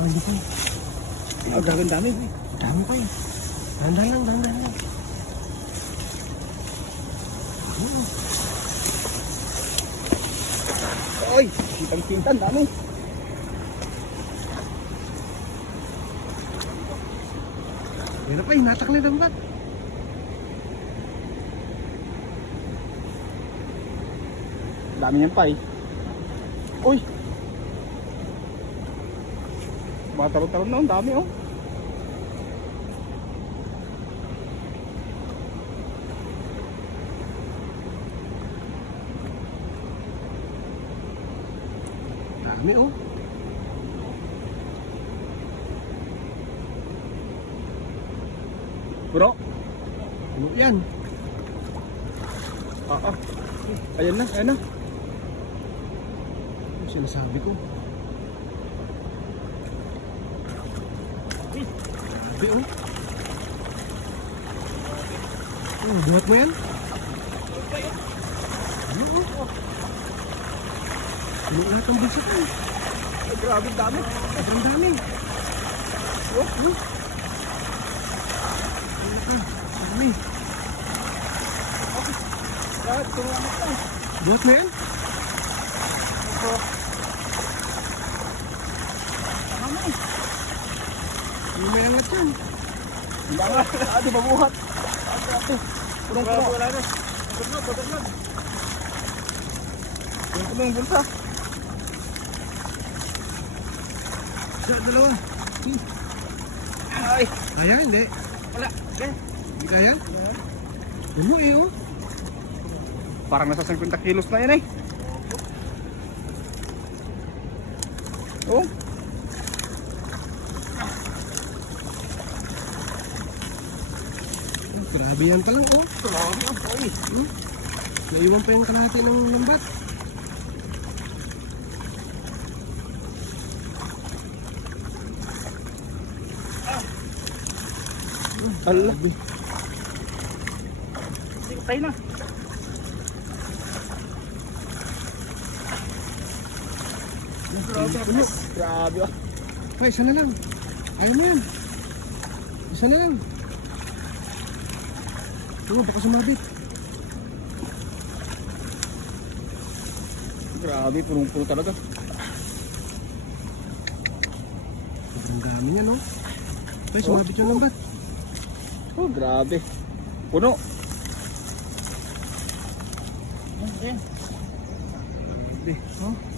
Ah, hindi ko. Ah, gagawin dami. Dami pa eh. Dahan-dahan lang. Oy, kitang-kintan, dami. Meron pa eh, natak na yung lambat. Dami yan pa eh. Uy! Mga tarot-tarot na, ang dami oh. Dami oh. Bro, Ano yan? ayan na, ayan na. Ano sinasabi ko? Grabe oh. Buhat mo yan? Ano oh? Ano lahat ang bulsa ko eh? Ay, grabe, dami. Sobrang dami. Oh, Dami. lahat, tumamak na. Buhat mo yan? Dami. Hindi may angat yan. Dami, di mabuhat. Grabe. Punong-puno. Wala na. Pagod na. Punong-puno yung bulsa. Isa, dalawa. Ay, Kaya hindi. wala. Okay. Hindi kaya? Ano eh oh. Parang nasa 50 kilos na yan eh. Oh. Grabe yan pa lang oh. Grabe ang boy. Naiwan pa yung kalahati ng lambat. Allah. Grabe. Tayo na. Puno. Grabe ah. Ay, isa na lang. Ayaw mo yan. Isa na lang. Ano, baka sumabit. Grabe, punong-puno talaga. Sobrang dami niya no. Ay, sumabit yung lambat. Oh, grabe. Puno. Grabe. Oh.